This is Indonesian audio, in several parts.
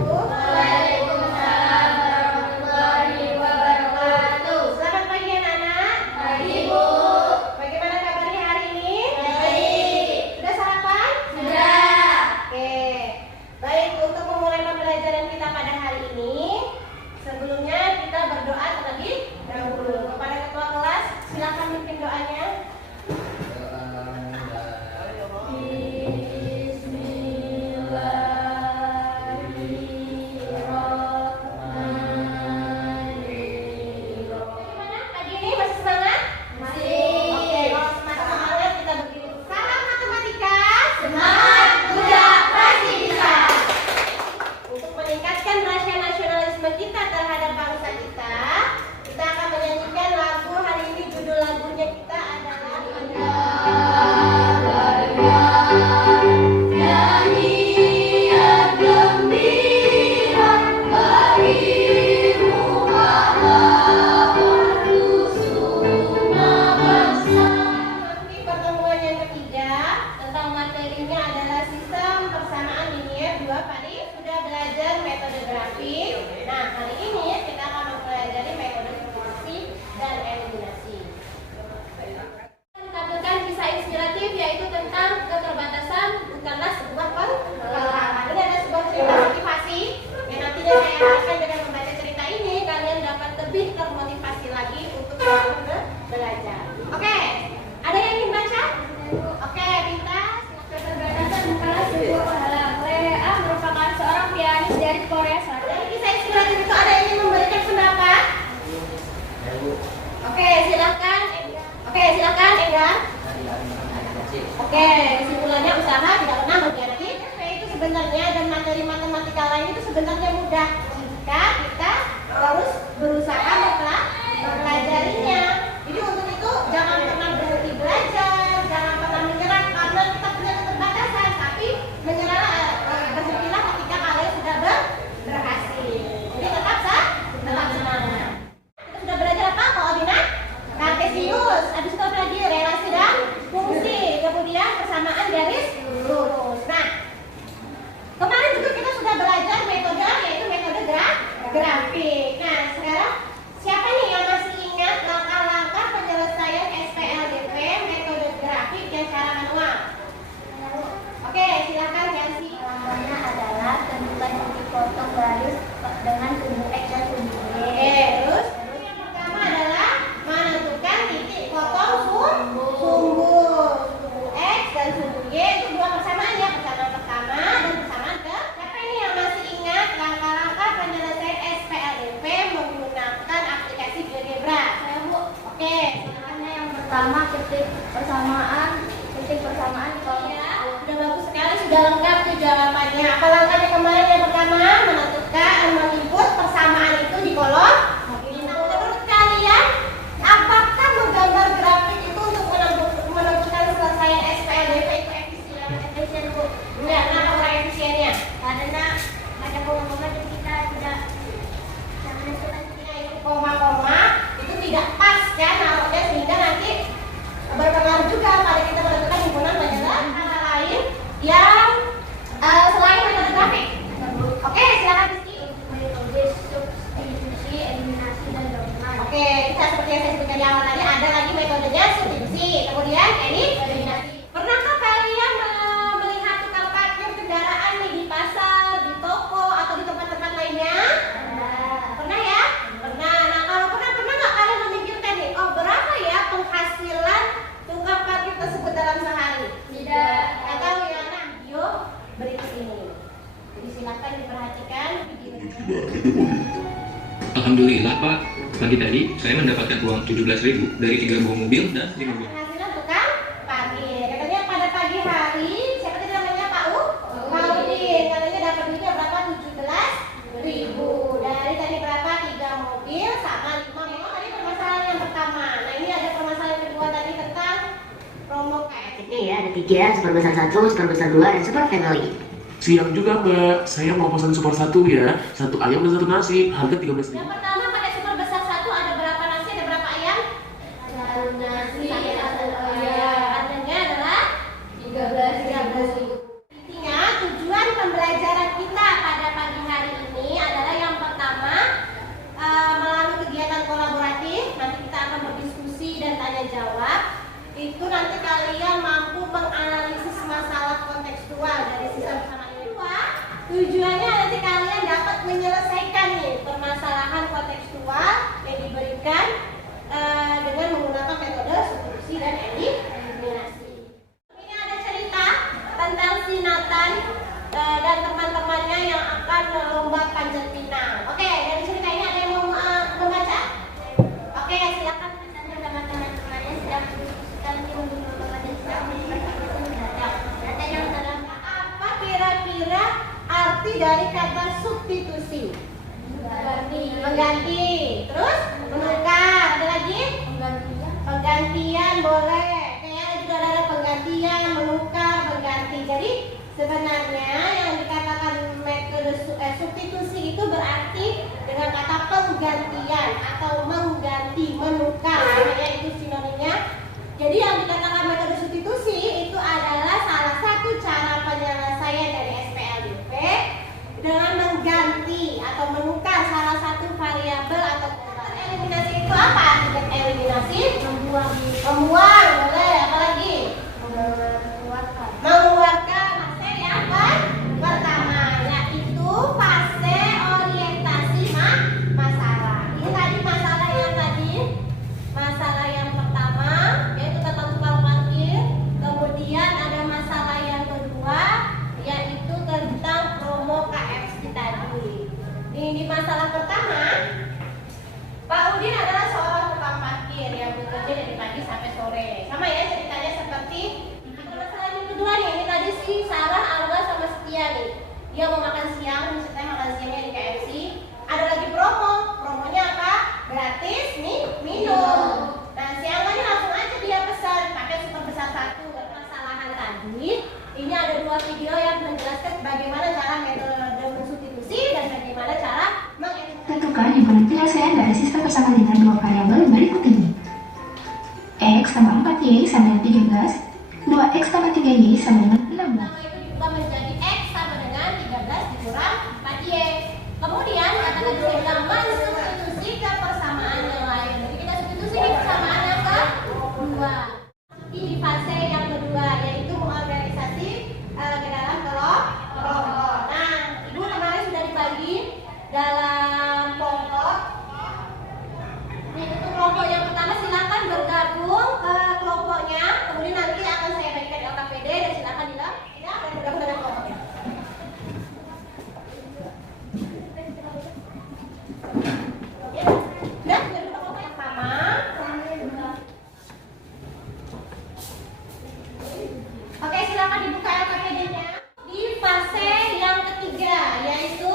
Waalaikumsalam warahmatullahi wabarakatuh. Selamat pagi anak-anak. Pagi Bu. Bagaimana kabarnya hari ini? Baik. Sudah sarapan? Sudah. Oke. Baik, untuk memulai pembelajaran kita pada hari ini, sebelumnya kita berdoa terlebih dahulu. Kepada ketua kelas, silakan pimpin doanya. Kita terhadap bangsa kita akan menyanyikan lagu hari ini. Judul lagunya kita adalah nyanyian gembira bagimu Allah Rasulullah bangsa. Nanti pertemuan yang ketiga tentang materinya adalah sistem persamaan linier 2 Padi. Sudah belajar metode grafik. Nah, kali ini kita akan mempelajari metode substitusi dan eliminasi. Menampilkan kisah inspiratif yaitu tentang keterbatasan bukanlah sebuah kelemahan. Ini ada sebuah cerita motivasi yang nantinya saya harapkan dengan membaca cerita ini kalian dapat lebih termotivasi lagi untuk belajar. Oke, ada yang ingin baca? Oke, Binta. Keterbatasan bukanlah sebuah penghalang. Lea merupakan seorang pianis dari Korea Selatan. Dari kisah inspiratif itu ada yang ingin memberikan pendapat? Oke, silakan. Enggar. Oke, kesimpulannya usaha tidak pernah mengkhianati. Itu sebenarnya dan materi matematika lain itu sebenarnya mudah jika kita harus berusaha mempelajarinya. Jadi untuk itu jangan pernah berhenti belajar, jangan pernah menyerah karena kita punya keterbatasan, tapi berhentilah ketika kalian sudah berhasil. Jadi tetap semangat. Kita sudah belajar apa kalau Bina? Kartesius, habis itu lagi relasi dan fungsi, kemudian persamaan garis lurus. Nah, kemarin juga kita sudah belajar metode yaitu metode grafik. Nah, sekarang siapa nih yang masih ingat langkah-langkah penyelesaian SPLDP metode grafik dan cara manual? Oke, silakan Yansi. Langkahnya adalah tentukan titik potong garis dengan sumbu X dan sumbu Y. Oke, terus yang pertama adalah menentukan titik potong sumbu X dan sumbu Y. Itu dua persamaan ya, persamaan pertama dan persamaan ke. Siapa ini yang masih ingat langkah-langkah penyelesaian SPLDP menggunakan aplikasi GeoGebra? Saya Bu. Oke, Langkahnya yang pertama titik persamaan di kolom. sudah bagus sekali, sudah lengkap tuh jawabannya. Apa langkahnya kemarin yang pertama? Menentukan menginput persamaan itu di kolom. Menurut kalian, apakah menggambar grafik itu untuk menentukan selesaian SPLDP itu efisien Bu? Enggak, kenapa kurang efisiennya? Karena ada koma-koma dan kita tidak menentukan Itu koma-koma itu tidak pas kan naruhnya, sehingga nanti berpengaruh juga pada kita menentukan himpunan penjelas lain yang selain metode grafik. Oke, silakan Rizky. metode substitusi, eliminasi, dan gabungan. Oke, kita seperti yang saya sebutkan di awal tadi, ada lagi metodenya substitusi, kemudian eliminasi. Pernahkah kalian melihat tukang parkir kendaraan nih di pasar, di toko, atau di tempat-tempat lainnya? Pernah ya? Pernah. Nah, kalau pernah nggak kalian memikirkan nih, oh berapa ya penghasilan tukang parkir tersebut dalam sehari? Tidak. Nggak tahu ya. Nah, video berikut ini. Jadi silakan diperhatikan videonya. Alhamdulillah Pak, pagi tadi saya mendapatkan uang 17.000 dari 3 buah mobil dan 5 buah. Penghasilan tukang parkir. Katanya pada pagi hari, siapa tadi namanya Pak Udin. Katanya dapat duitnya berapa? 17.000. Dari tadi berapa? 3 mobil sama 5. Memang tadi permasalahan yang pertama. Nah, ini ada permasalahan kedua tadi tentang promo kayak Ini ya ada 3, super besar 1, super besar 2, dan super family. Siang juga Mbak, saya mau pesan super 1 ya. 1 ayam dan 1 nasi, harga 13.000. yang pertama pada super besar 1 ada berapa nasi, ada berapa ayam? Satu nasi, satu ayam. Harganya adalah 13.000. Intinya tujuan pembelajaran kita pada pagi hari nanti kalian dapat menyelesaikan nih permasalahan kontekstual yang diberikan dengan menggunakan metode substitusi dan eliminasi. Ini ada cerita tentang si Nathan dan teman-temannya yang akan lomba panjat pinang. Oke, dari cerita ini ada yang mau membaca? Oke, silakan. Sama teman-temannya sedang mendiskusikan tim lomba panjat pinang mendadak. Data yang dalam Apa kira-kira arti dari kata substitusi? Mengganti. Terus menukar. Ada lagi? Penggantian boleh. Kayak juga ada penggantian, menukar, mengganti. Jadi sebenarnya yang dikatakan metode substitusi itu berarti dengan kata penggantian atau mengganti, menukar. Namanya itu sinonimnya. Jadi yang dikatakan metode substitusi itu adalah salah satu cara penyelesaian dari SPLDP dengan mengganti atau menukar salah satu variabel atau konstan. Eliminasi itu apa? Artinya eliminasi membuang, boleh. Apalagi? Mengeluarkan materi apa? Pertama, yaitu fase orientasi masalah. Ini tadi masalah yang pertama yaitu tentang tukang parkir. Kemudian ada masalah yang kedua yaitu tentang promo KFC tadi. Di masalah pertama, Pak Udin adalah seorang tukang parkir yang bekerja dari pagi sampai sore. Sama ya ceritanya seperti masalah yang kedua nih. Ini tadi si Sarah, Alga sama Setia nih. Dia mau makan siang, misalnya makan siangnya di KFC. Ada lagi promonya apa? Gratis nih minum. Nah si Alga ini langsung aja dia pesan pakai super besar satu. Permasalahan tadi, ini ada dua video yang menjelaskan bagaimana cara metode substitusi dan bagaimana cara mengeliminasi. Tentukan himpunan penyelesaian dari sistem bersama dengan dua variabel berikut ini. X sama 4Y sama dengan 13, 2X tambah 3Y sama dengan 16. Pertama itu diubah menjadi X sama dengan 13 dikurang 4Y. Kemudian kata tadi saya bilang mensubstitusi ke persamaan yang lain. Jadi kita substitusi di persamaan yang kedua. Di fase yang kedua yaitu mengorganisasi ke dalam kelompok. Nah, ibu kemarin sudah dibagi dalam kelompok. Nih, untuk kelompok yang pertama silakan bergabung ke kelompoknya. Kemudian nanti akan saya bagikan di LKPD dan silakan dan bergabung dengan kelompoknya. Ya, sudah bergabung kelompok yang pertama. Oke, silakan dibuka LKPD-nya. Di fase yang ketiga yaitu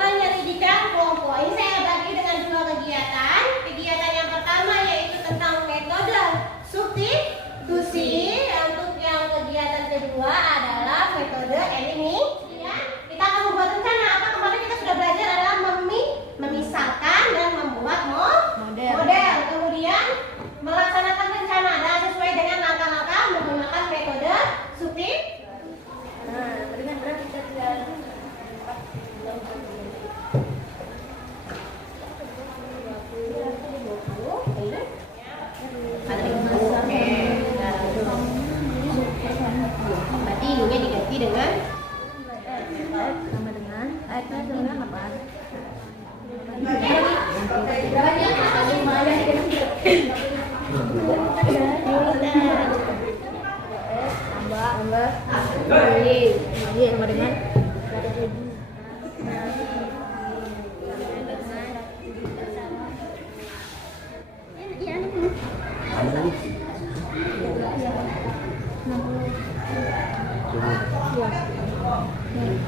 penyelidikan kelompok. Ini saya bagi dengan dua kegiatan. Kegiatan yang pertama yaitu tentang metode substitusi. Untuk yang kegiatan kedua adalah metode eliminasi. Kita akan membuat rencana. Apa kemarin kita sudah belajar adalah memisalkan dan membuat model. Kemudian melaksanakan rencana dan sesuai dengan langkah-langkah menggunakan metode substitusi. dengan berat kita tinggal Berarti ininya diganti dengan sama dengan ayatnya dengan apa? Tambah ini sama dengan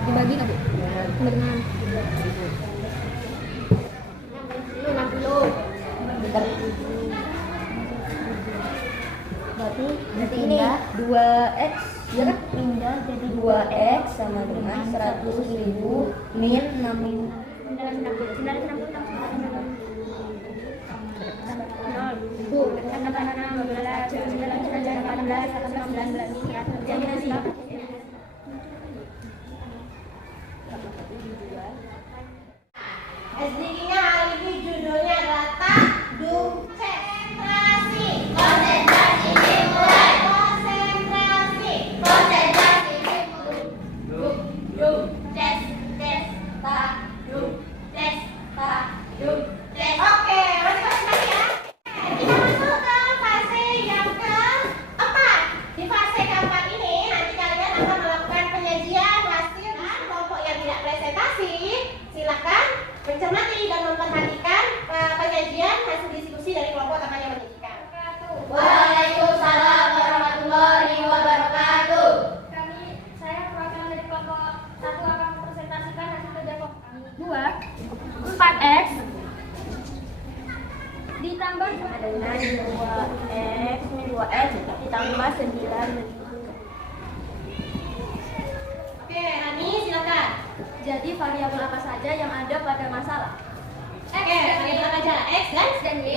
dibagi kan sama dengan 60 berarti ini 2x ya kan pindah jadi 2x sama dengan 100.000 min 60 SDG-nya hari ini judulnya adalah konsentrasi. Konsentrasi dimulai. Konsentrasi. Konsentrasi dimulai. Tes. mencermati dan memperhatikan penyajian hasil diskusi dari kelompok teman yang menyajikan. Waalaikumsalam warahmatullahi wabarakatuh. Saya perwakilan dari kelompok 1 akan mempresentasikan hasil kerja kelompok kami. 4x ditambah Dengan 2x ditambah 9. Oke, Rani silakan. jadi variabel apa saja yang ada pada masalah? Oke, variabel apa aja? X dan Y.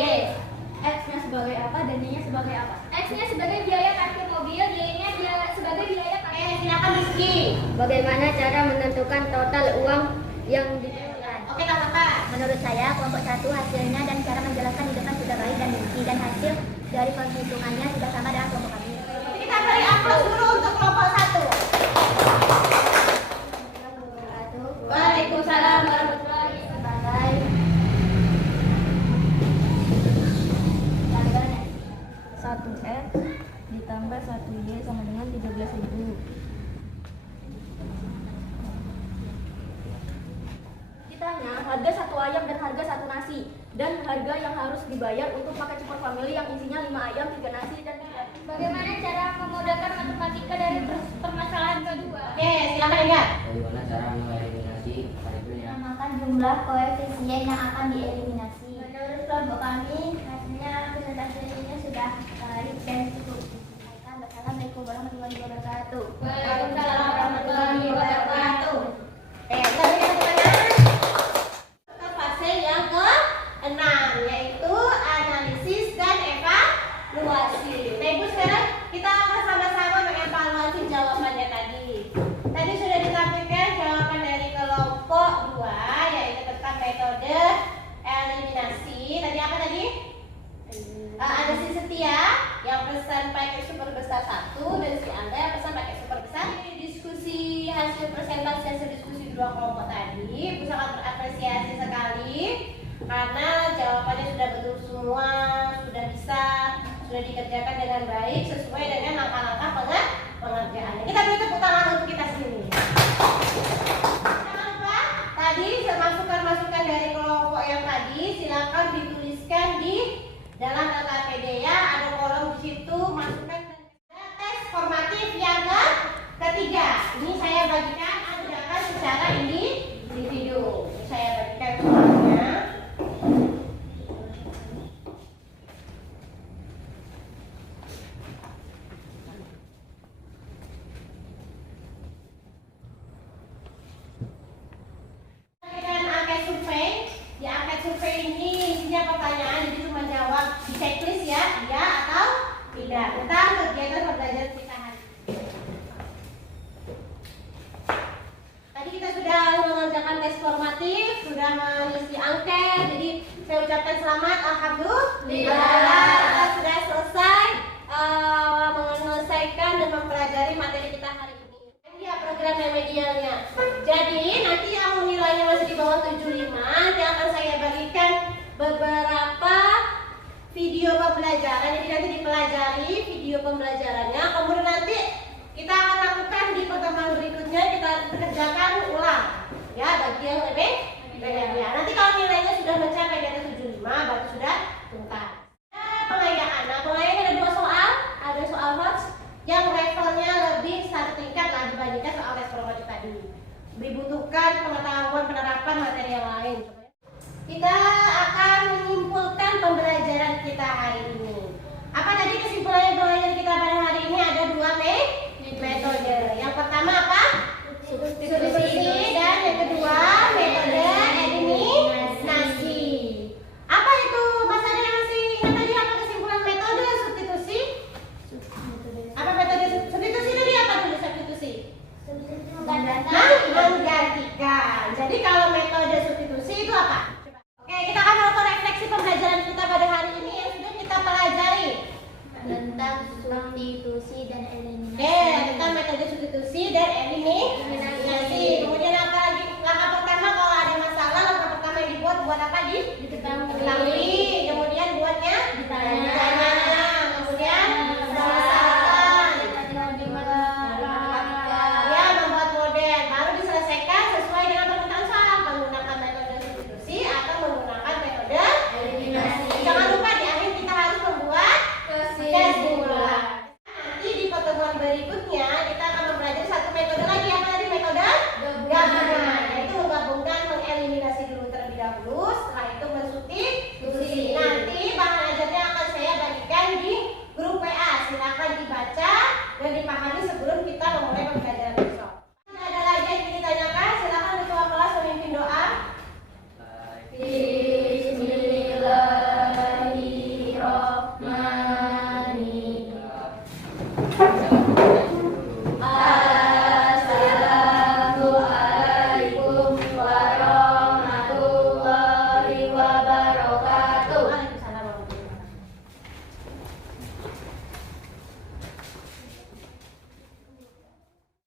X-nya sebagai apa dan Y-nya sebagai apa? X-nya sebagai biaya parkir mobil, Y-nya sebagai biaya Oke, parkir. silakan Rizky. Bagaimana cara menentukan total uang yang diperlukan? Oke, Kak Papa. Menurut saya, kelompok 1 hasilnya dan cara menjelaskan di depan sudah baik dan rinci, dan hasil dari perhitungannya sudah sama dengan kelompok kami. Kita beri aplaus dulu untuk kelompok 1. Waalaikumsalam warahmatullahi wabarakatuh. Sebagai 1x ditambah 1y sama dengan 13.000. Ditanya harga 1 ayam dan harga 1 nasi, dan harga yang harus dibayar untuk paket super family yang isinya 5 ayam, 3 nasi, dan 3. Bagaimana cara memudahkan matematika dari permasalahan kedua? Oke, silakan ingat. Bagaimana cara mengeliminasi variabelnya? Menambahkan jumlah koefisien yang akan dieliminasi. Menurut kelompok kami, hasilnya presentasinya sudah baik dan cukup. Wassalamualaikum warahmatullahi wabarakatuh. Waalaikumsalam warahmatullahi wabarakatuh. Kita berikan tepuk tangan. Ke fase yang ke-6, yaitu analisis dan evaluasi. Nah, Ibu, sekarang kita akan sama-sama mengevaluasi jawabannya tadi. Tadi sudah ditampilkan jawaban dari kelompok 2, yaitu tentang metode eliminasi. Tadi apa tadi? Analisis setia yang pesan pakai super besar 1, dan si Anda yang pesan pakai super besar. Diskusi hasil presentasi hasil diskusi dua kelompok tadi, Ibu sangat berapresiasi sekali karena jawabannya sudah betul semua, sudah dikerjakan dengan baik sesuai dengan langkah-langkah pengerjaannya. Kita beri tepuk tangan untuk kita sendiri. Jangan lupa tadi masukan-masukan dari kelompok yang tadi silakan dituliskan di dalam LKPD ya, ada kolom di situ masukan dan tes formatif yang ketiga. Ini saya bagikan ajakan secara individu. Ini saya bagikan semuanya. Angket survei. Di angket survei ini isinya pertanyaan, jadi cuma jawab di checklist ya, iya atau tidak tentang kegiatan pembelajaran kita hari ini. Tadi kita sudah mengerjakan tes formatif, sudah mengisi angket, jadi saya ucapkan selamat, alhamdulillah kita sudah selesai menyelesaikan dan mempelajari materi kita hari ini. Ini ya program remedialnya. Jadi nanti yang nilainya masih di bawah 75, nanti akan saya bagikan beberapa video pembelajaran. Jadi nanti dipelajari video pembelajarannya, kemudian nanti kita akan lakukan di pertemuan berikutnya, kita kerjakan ulang ya bagi yang lebih ya. Nanti kalau nilainya sudah mencapai di atas 75 baru sudah tuntas. Pengayaan. Nah, pengayaan ada 2 soal, ada soal notes yang levelnya lebih 1 tingkat lah dibandingkan soal tes formatif tadi. Dibutuhkan pengetahuan penerapan materi yang lain. Kita